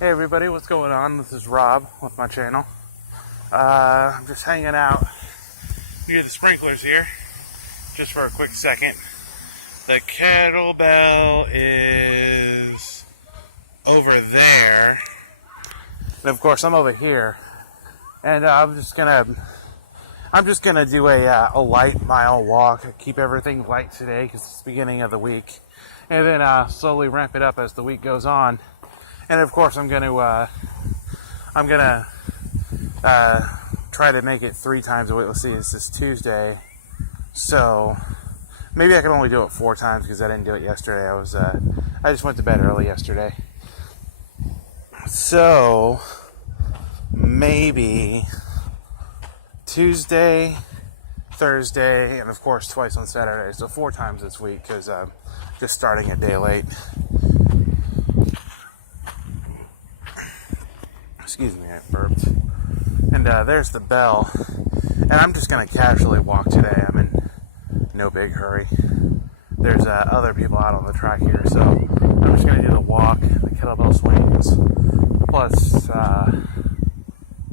Hey everybody, what's going on? This is Rob with my channel. I'm just hanging out near the sprinklers here, just for a quick second. The kettlebell is over there, and of course I'm over here. And I'm just gonna do a light mile walk, keep everything light today because it's the beginning of the week, and then slowly ramp it up as the week goes on. And of course, I'm gonna try to make it 3 times a week. Let's see, this is Tuesday, so maybe I can only do it 4 times because I didn't do it yesterday. I just went to bed early yesterday, so maybe Tuesday, Thursday, and of course twice on Saturday. So 4 times this week because I'm just starting a day late. Excuse me, I burped. And there's the bell. And I'm just going to casually walk today. I'm in no big hurry. There's other people out on the track here, so I'm just going to do the walk, the kettlebell swings, plus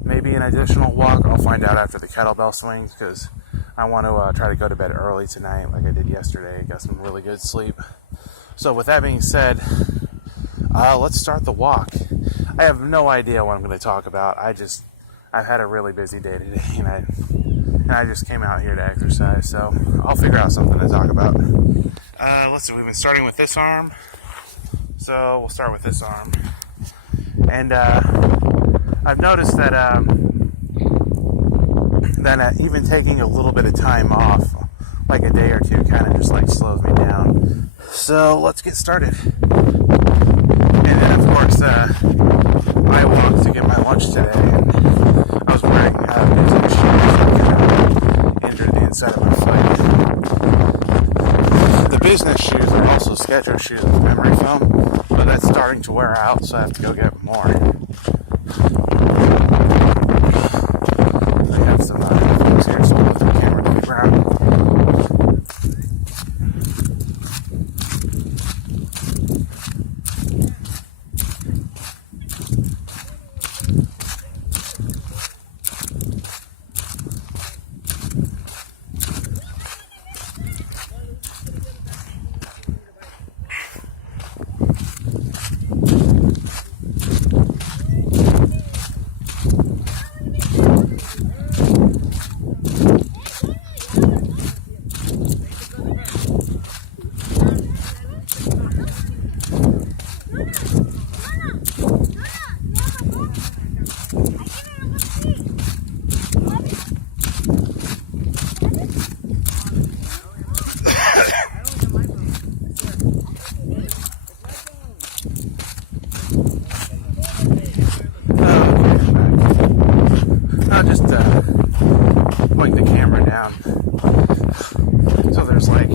maybe an additional walk. I'll find out after the kettlebell swings because I want to try to go to bed early tonight like I did yesterday. I got some really good sleep. So with that being said, let's start the walk. I have no idea what I'm going to talk about. I've had a really busy day today, and I just came out here to exercise, so I'll figure out something to talk about. Let's see, we've been starting with this arm, so we'll start with this arm. And I've noticed that even taking a little bit of time off, like a day or two, kind of just like slows me down. So let's get started. And then, of course, I walked to get my lunch today, and I was wearing business shoes that kind of injured the inside of my foot. The business shoes are also Skechers shoes with memory foam, but that's starting to wear out, so I have to go get more. I have some things here, so I'll lift the camera to the ground. I'll just point the camera down so there's like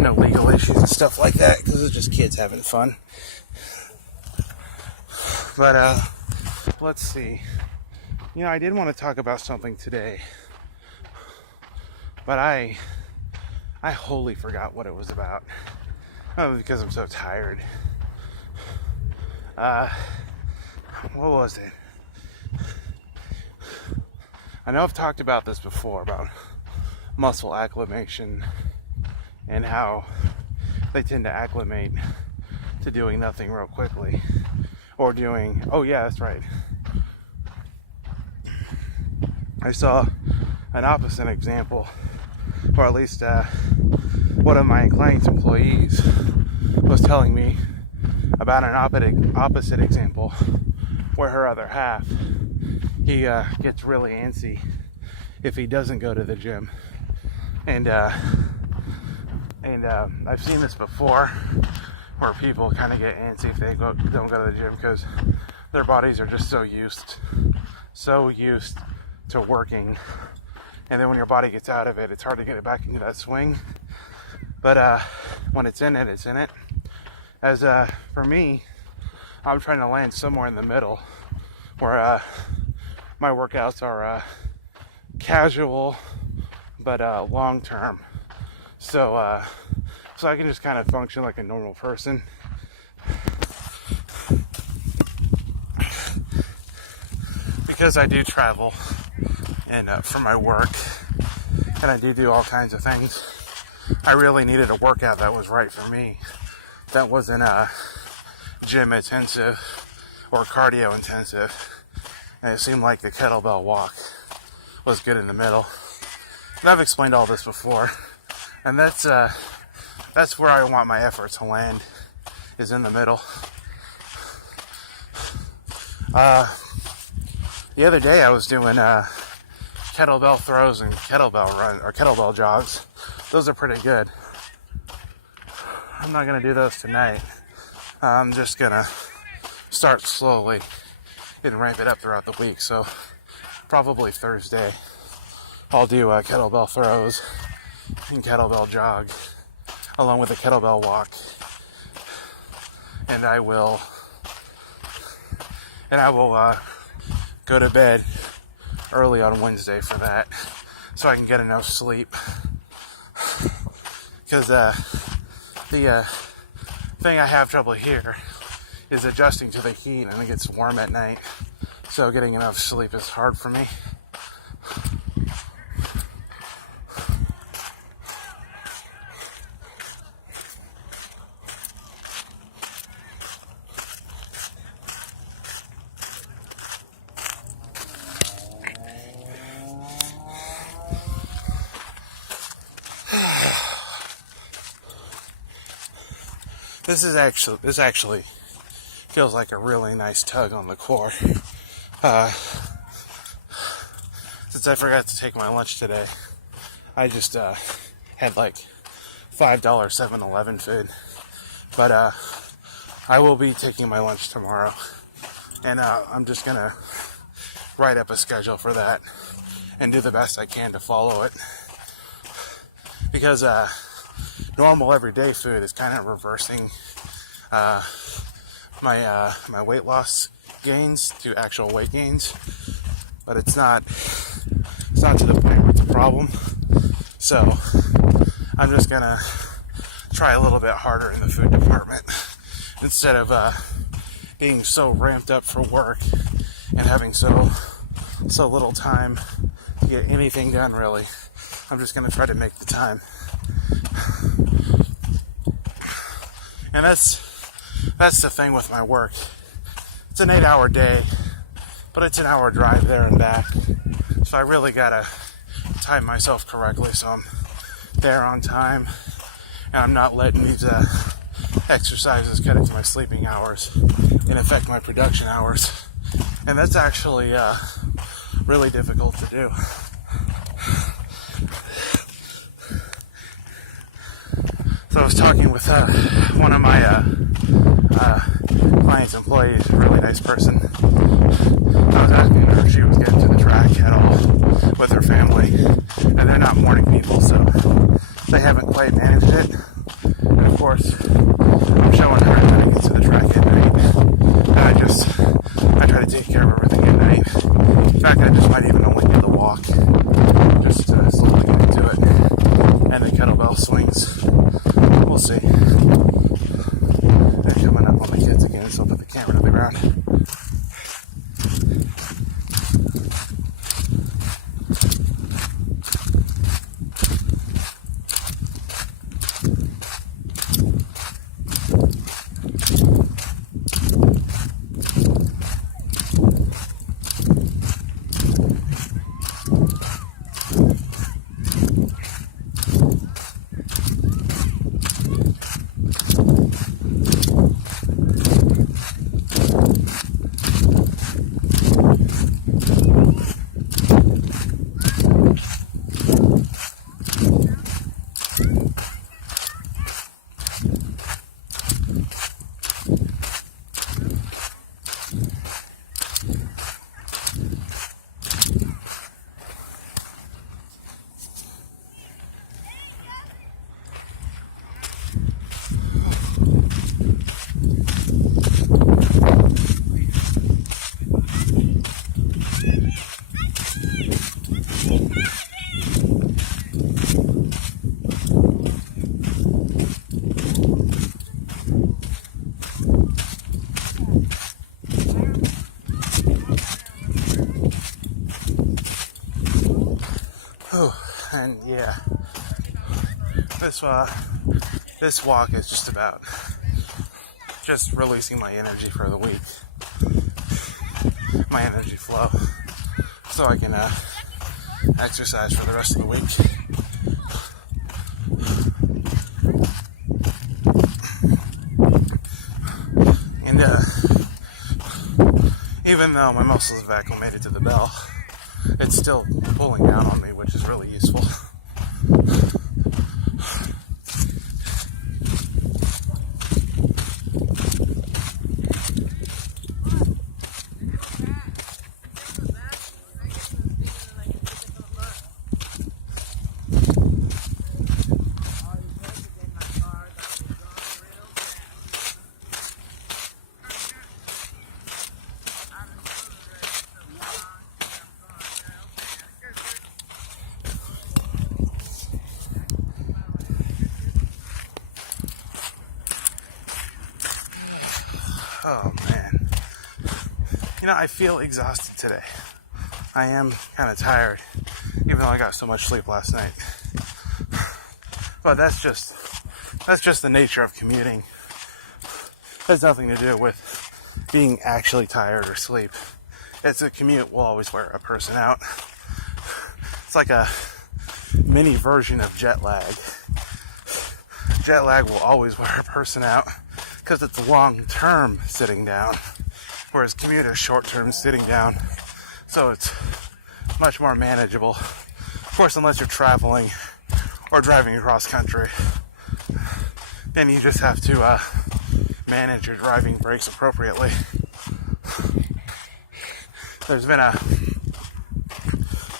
no legal issues and stuff like that because it's just kids having fun. But let's see. I did want to talk about something today, but I wholly forgot what it was about. Because I'm so tired. What was it? I know I've talked about this before, about muscle acclimation and how they tend to acclimate to doing nothing real quickly. Or doing, oh yeah, that's right. I saw an opposite example, or at least one of my client's employees was telling me about an opposite example where her other half, he gets really antsy if he doesn't go to the gym, and I've seen this before where people kind of get antsy if they don't go to the gym because their bodies are just so used to working, and then when your body gets out of it, it's hard to get it back into that swing. But when it's in it, it's in it. As for me, I'm trying to land somewhere in the middle where my workouts are casual but long term, so I can just kind of function like a normal person. because I do travel and for my work, and I do all kinds of things, I really needed a workout that was right for me. That wasn't gym intensive or cardio intensive. And it seemed like the kettlebell walk was good in the middle. And I've explained all this before. And that's where I want my effort to land, is in the middle. The other day I was doing kettlebell throws and kettlebell run or kettlebell jogs. Those are pretty good. I'm not gonna do those tonight. I'm just gonna start slowly and ramp it up throughout the week. So probably Thursday I'll do kettlebell throws and kettlebell jog along with a kettlebell walk, and I will go to bed early on Wednesday for that, so I can get enough sleep. Because the thing I have trouble here is adjusting to the heat, and it gets warm at night, so getting enough sleep is hard for me. This actually feels like a really nice tug on the core. Since I forgot to take my lunch today, I just had like $5 7-Eleven food. But I will be taking my lunch tomorrow, and I'm just gonna write up a schedule for that and do the best I can to follow it, because normal everyday food is kind of reversing my weight loss gains to actual weight gains, but it's not to the point where it's a problem. So I'm just gonna try a little bit harder in the food department instead of being so ramped up for work and having so little time to get anything done. Really, I'm just gonna try to make the time. And that's the thing with my work. It's an 8-hour day, but it's an hour drive there and back. So I really gotta time myself correctly so I'm there on time, and I'm not letting these exercises cut into my sleeping hours and affect my production hours. And that's actually really difficult to do. So I was talking with one of my client's employees, a really nice person. I was asking her if she was getting to the track at all with her family, and they're not morning people, so they haven't quite managed it. And of course, I'm showing her how to get to the track at night, and I try to take care of everything at night. In fact, I just might even only do the walk, just slowly get into it, and the kettlebell swings. We'll see. They're coming up on the kids again, so I'll put the camera to the ground. And yeah, this walk is just about just releasing my energy for the week, my energy flow, so I can exercise for the rest of the week. And even though my muscles have acclimated to the bell, it's still pulling down on me, which is really useful. Oh man, I feel exhausted today. I am kind of tired, even though I got so much sleep last night. But that's just the nature of commuting. It has nothing to do with being actually tired or sleep. It's a commute will always wear a person out. It's like a mini version of jet lag. Jet lag will always wear a person out because it's long-term sitting down, whereas commute is short-term sitting down, so it's much more manageable. Of course, unless you're traveling or driving across country, then you just have to manage your driving breaks appropriately. There's been a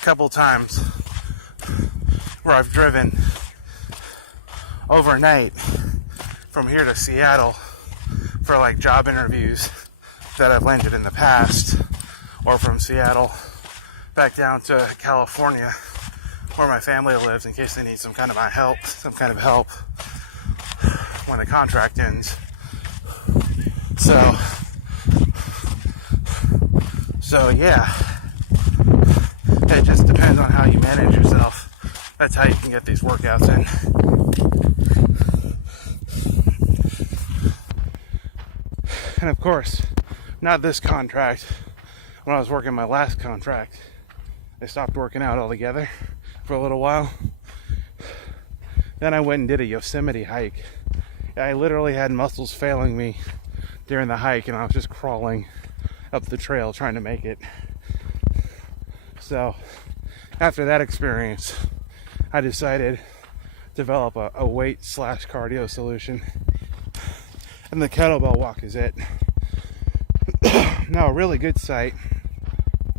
couple times where I've driven overnight from here to Seattle for like job interviews that I've landed in the past, or from Seattle back down to California where my family lives in case they need some kind of help when the contract ends. So yeah, it just depends on how you manage yourself. That's how you can get these workouts in. And of course, not this contract. When I was working my last contract, I stopped working out altogether for a little while. Then I went and did a Yosemite hike. I literally had muscles failing me during the hike, and I was just crawling up the trail trying to make it. So after that experience, I decided to develop a weight / cardio solution. And the kettlebell walk is it. Now, a really good site,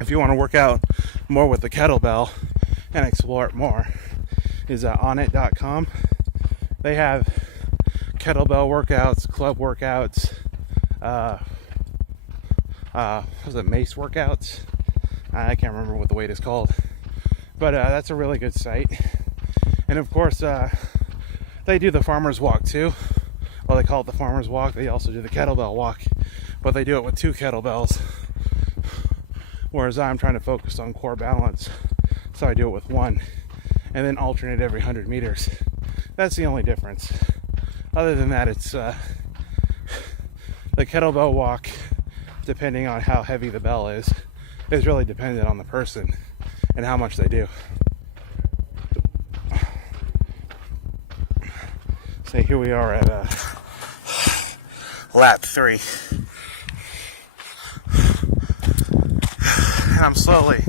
if you want to work out more with the kettlebell and explore it more, is onit.com. They have kettlebell workouts, club workouts, mace workouts? I can't remember what the weight is called. But that's a really good site. And of course, they do the farmer's walk too. Well, they call it the farmer's walk. They also do the kettlebell walk, but they do it with 2 kettlebells. Whereas I'm trying to focus on core balance, so I do it with 1, and then alternate every 100 meters. That's the only difference. Other than that, it's the kettlebell walk, depending on how heavy the bell is really dependent on the person and how much they do. So here we are at lap 3. And I'm slowly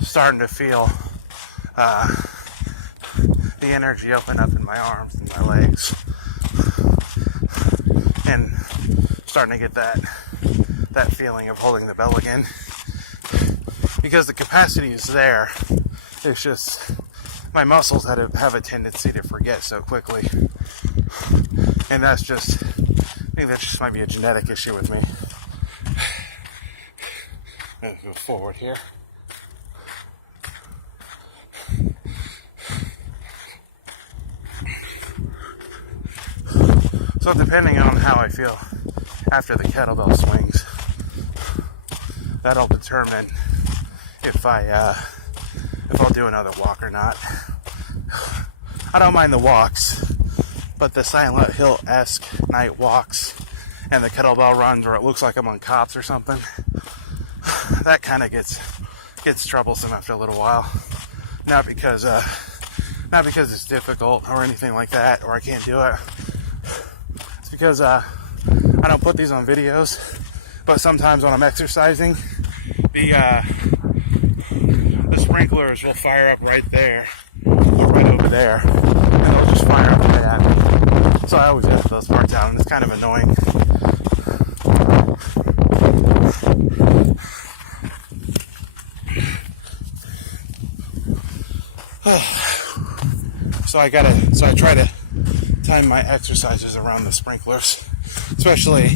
starting to feel the energy open up in my arms and my legs. And starting to get that feeling of holding the bell again. Because the capacity is there. It's just my muscles have a tendency to forget so quickly. And I think that just might be a genetic issue with me. Let's go forward here. So depending on how I feel after the kettlebell swings, that'll determine if I'll do another walk or not. I don't mind the walks, but the Silent Hill-esque night walks and the kettlebell runs where it looks like I'm on cops or something, that kind of gets troublesome after a little while. Not because it's difficult or anything like that, or I can't do it. It's because I don't put these on videos, but sometimes when I'm exercising, the sprinklers will fire up right there, or right over there, and they'll just fire up right at me. So I always edit those parts out, and it's kind of annoying. So I try to time my exercises around the sprinklers, especially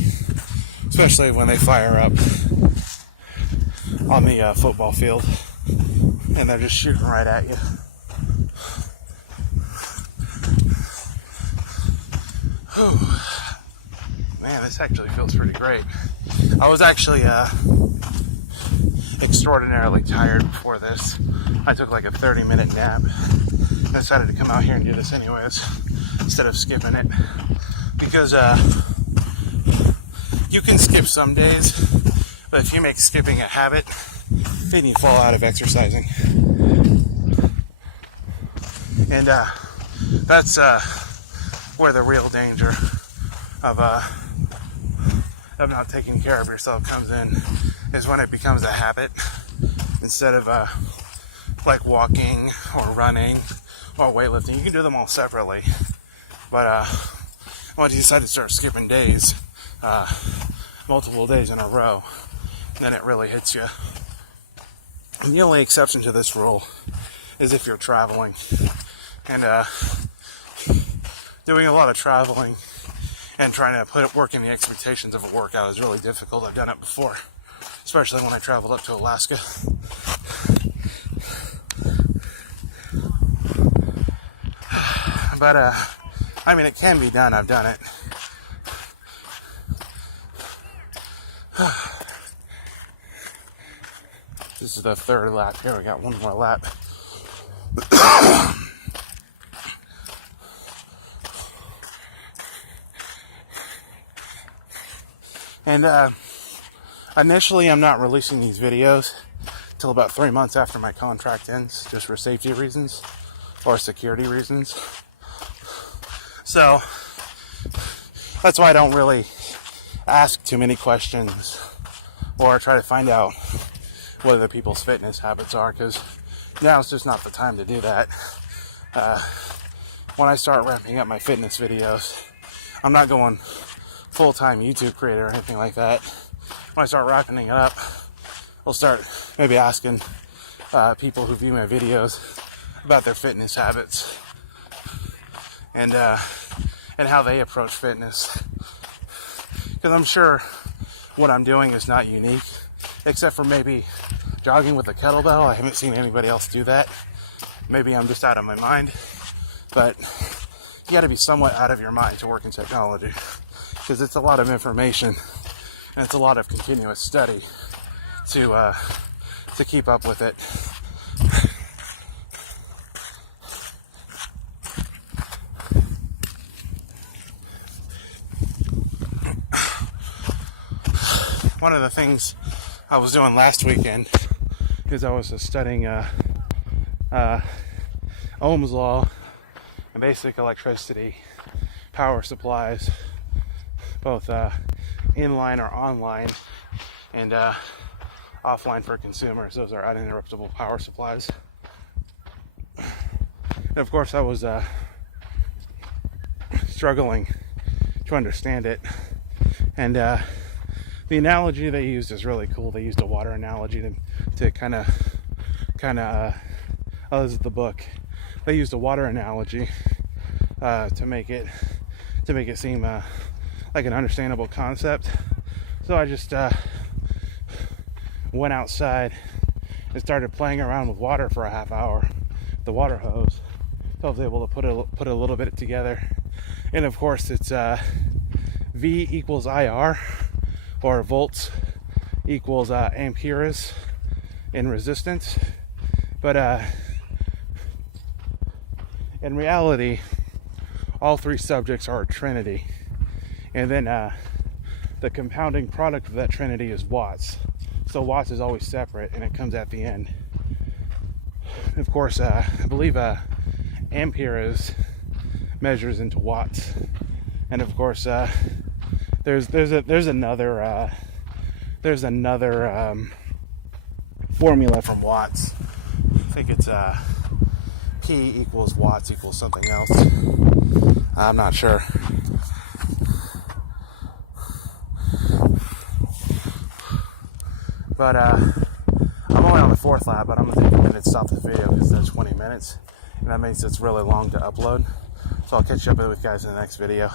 when they fire up on the football field and they're just shooting right at you. Man, this actually feels pretty great. I was actually extraordinarily tired before this. I took like a 30-minute nap. I decided to come out here and do this anyways, instead of skipping it. Because you can skip some days, but if you make skipping a habit, then you fall out of exercising. And that's where the real danger of not taking care of yourself comes in, is when it becomes a habit instead of like walking or running or weightlifting. You can do them all separately, but once you decide to start skipping days, multiple days in a row, then it really hits you. And the only exception to this rule is if you're traveling, and doing a lot of traveling and trying to put work in the expectations of a workout is really difficult. I've done it before, especially when I traveled up to Alaska. But I mean, it can be done. I've done it. This is the third lap here. We got one more lap. And initially, I'm not releasing these videos till about 3 months after my contract ends, just for safety reasons or security reasons. So that's why I don't really ask too many questions or try to find out what other people's fitness habits are, because now it's just not the time to do that. When I start ramping up my fitness videos, I'm not going full-time YouTube creator or anything like that. When I start wrapping it up, I'll start maybe asking people who view my videos about their fitness habits and how they approach fitness. Because I'm sure what I'm doing is not unique, except for maybe jogging with a kettlebell. I haven't seen anybody else do that. Maybe I'm just out of my mind, but you got to be somewhat out of your mind to work in technology, because it's a lot of information and it's a lot of continuous study to keep up with it. One of the things I was doing last weekend is I was studying Ohm's law and basic electricity power supplies, both inline or online, and offline for consumers. Those are uninterruptible power supplies. And of course I was struggling to understand it, and the analogy they used is really cool. They used a water analogy to kind of oh, this is the book. They used a water analogy to make it seem like an understandable concept. So I just went outside and started playing around with water for a half hour, the water hose. So I was able to put a little bit together. And of course it's V equals IR, or volts equals amperes in resistance. But in reality, all three subjects are a trinity. And then the compounding product of that trinity is watts. So watts is always separate, and it comes at the end. Of course, I believe ampere measures into watts. And of course, there's another formula from watts. I think it's P equals watts equals something else. I'm not sure. But I'm only on the 4th lap, but I'm going to take a minute to stop the video because it's 20 minutes. And that makes it really long to upload. So I'll catch up with you guys in the next video.